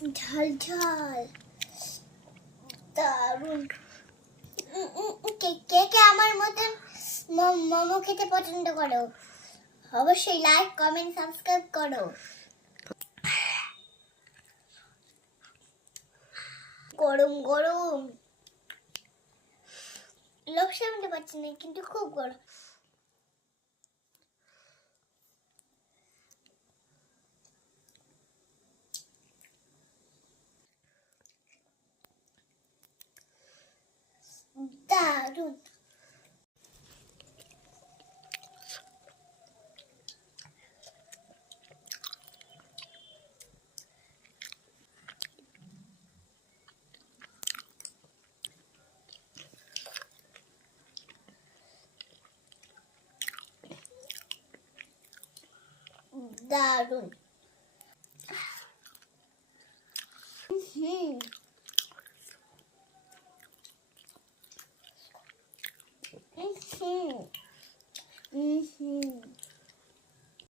ঝাল ঝাল দারুণ। কে কে কে আমার মতন মোমো খেতে পছন্দ করো? অবশ্যই লাইক কমেন্ট সাবস্ক্রাইব করো। গরম গরম, লোভ সামলাতে পারছি না, কিন্তু খুব গরম। দারুণ। দারুণ। হুম